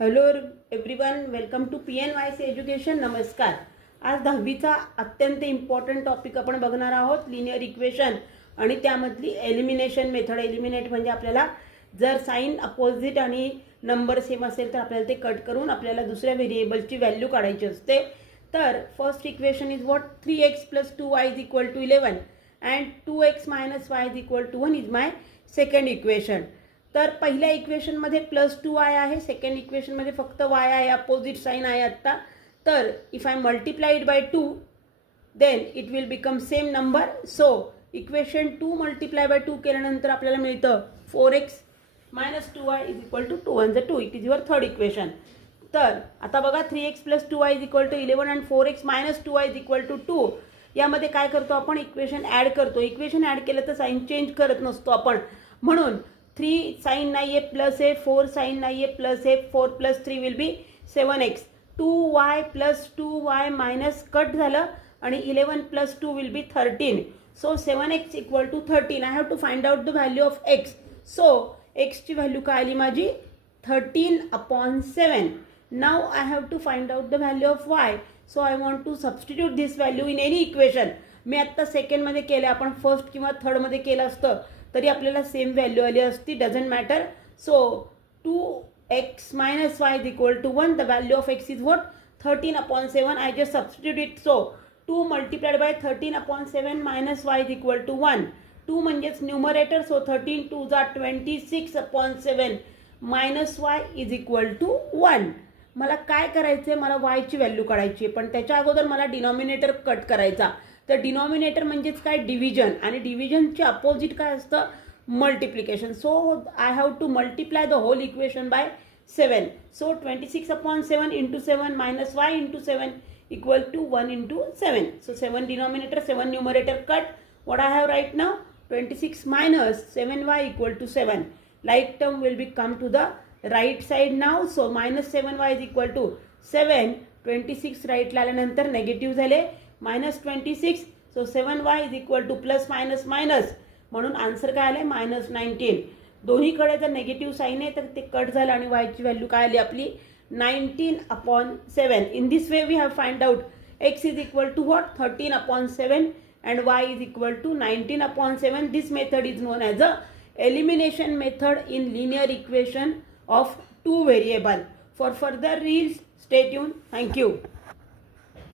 Hello everyone, welcome to PNYC education. नमस्कार. आज 10वीचा अत्यंत इम्पॉर्टंट टॉपिक आपण बघणार आहोत, लिनियर इक्वेशन आणि त्यामधली एलिमिनेशन मेथड. एलिमिनेट म्हणजे आपल्याला जर साइन अपोजिट आणि नंबर सेम असेल तर आपल्याला ते कट करून आपल्याला दुसऱ्या व्हेरिएबलची व्हॅल्यू काढायची असते. तर first equation is what 3x + 2y = 11 and 2x - y = 1 is my second equation. तर पहिल्या इक्वेशनमध्ये +2y आहे, सेकंड इक्वेशनमध्ये फक्त y आहे, अपोजिट साइन आहे आत्ता. तर if I multiply it by 2 then it will become same number. So equation 2 multiply by 2 केल्यानंतर आपल्याला मिळतं 4x - 2y = 2 1 2. It is your third equation. तर आता बघा 3x + 2y = 11 and 4x - 2y = 2. यामध्ये काय करतो आपण, इक्वेशन ॲड करतो. इक्वेशन ॲड केलं तर साइन चेंज करत नसतो आपण, म्हणून 3 साइन नाही आहे प्लस आहे, 4 साइन नाही आहे प्लस आहे, 4 + 3 will be 7x. 2y + 2y minus cut झालं आणि 11 + 2 will be 13. So 7x = 13. I have to find out the value of x. So एक्सची व्हॅल्यू काय आली माझी 13/7. Now I have to find out the value of y. So I want to substitute this value in any equation. मी आत्ता सेकंडमध्ये केलं, आपण first किंवा थर्डमध्ये केलं असतं तरी आपल्याला सेम व्हॅल्यू आली असती. Doesn't matter. So 2x - y = 1. The value of x is what 13/7. I just substitute it. So 2 × 13/7 - y = 1. 2 म्हणजेच न्यूमरेटर. So 13 × 2 = 26/7 - y = 1. मला काय करायचं आहे, मला y ची व्हॅल्यू काढायची आहे, पण त्याच्या अगोदर मला डिनॉमिनेटर कट करायचा. तर डिनॉमिनेटर म्हणजेच काय, डिव्हिजन, आणि डिव्हिजनचे अपोजिट काय असतं, multiplication. So I have to multiply the whole equation by 7. So 26/7 × 7 - y × 7 = 1 × 7. So 7 denominator, 7 numerator cut. What I have right now, 26 - 7y = 7. Like term will be come to the right side now. So -7y = 7. 26 राईटला आल्यानंतर negative झाले, -26. So 7y = plus minus minus, म्हणून answer काय आले -19. दोन्हीकडे जर negative sine आहे तर ते कट झालं आणि y ची व्हॅल्यू काय आली आपली 19/7. In this way we have find out x = what 13/7 and y = 19/7. This method is known as a elimination method in linear equation of 2 variable. For further reels, stay tuned. Thank you.